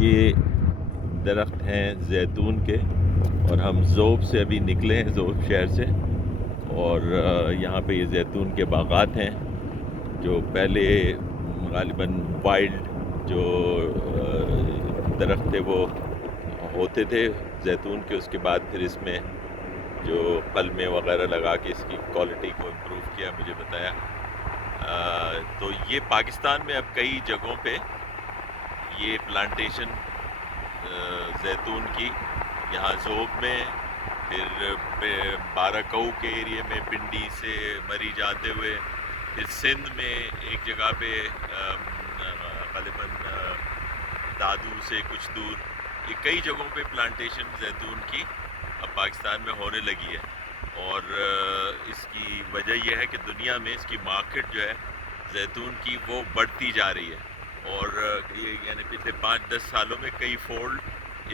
یہ درخت ہیں زیتون کے، اور ہم ذوب سے ابھی نکلے ہیں، ذوب شہر سے، اور یہاں پہ یہ زیتون کے باغات ہیں جو پہلے غالباً وائلڈ جو درخت تھے وہ ہوتے تھے زیتون کے، اس کے بعد پھر اس میں جو قلمیں وغیرہ لگا کے اس کی کوالٹی کو امپروو کیا، مجھے بتایا۔ تو یہ پاکستان میں اب کئی جگہوں پہ یہ پلانٹیشن زیتون کی، یہاں ذوب میں، پھر بارہ کے ایریے میں پنڈی سے مری جاتے ہوئے، پھر سندھ میں ایک جگہ پہ غالباً دادو سے کچھ دور، یہ کئی جگہوں پہ پلانٹیشن زیتون کی اب پاکستان میں ہونے لگی ہے، اور اس کی وجہ یہ ہے کہ دنیا میں اس کی مارکیٹ جو ہے زیتون کی وہ بڑھتی جا رہی ہے، اور یہ یعنی پچھلے 5-10 سالوں میں کئی فولڈ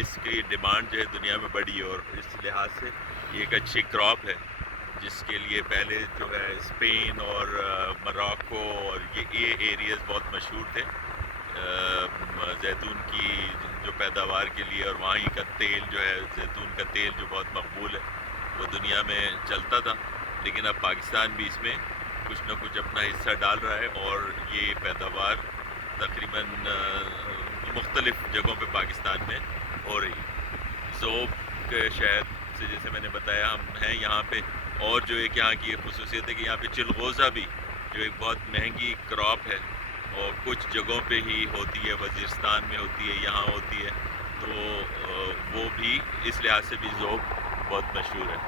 اس کی ڈیمانڈ جو ہے دنیا میں بڑھی ہے، اور اس لحاظ سے یہ ایک اچھی کراپ ہے جس کے لیے پہلے جو ہے اسپین اور مراکو اور یہ ایریاز بہت مشہور تھے زیتون کی جو پیداوار کے لیے، اور وہیں کا تیل جو ہے زیتون کا تیل جو بہت مقبول ہے وہ دنیا میں چلتا تھا، لیکن اب پاکستان بھی اس میں کچھ نہ کچھ اپنا حصہ ڈال رہا ہے، اور یہ پیداوار تقریباً مختلف جگہوں پہ پاکستان میں ہو رہی ہے۔ ذوب کے شہر سے جیسے میں نے بتایا ہم ہیں یہاں پہ، اور جو ایک یہاں کی خصوصیت ہے کہ یہاں پہ چلغوزہ بھی جو ایک بہت مہنگی کراپ ہے، اور کچھ جگہوں پہ ہی ہوتی ہے، وزیرستان میں ہوتی ہے، یہاں ہوتی ہے، تو وہ بھی اس لحاظ سے بھی ذوب بہت مشہور ہے۔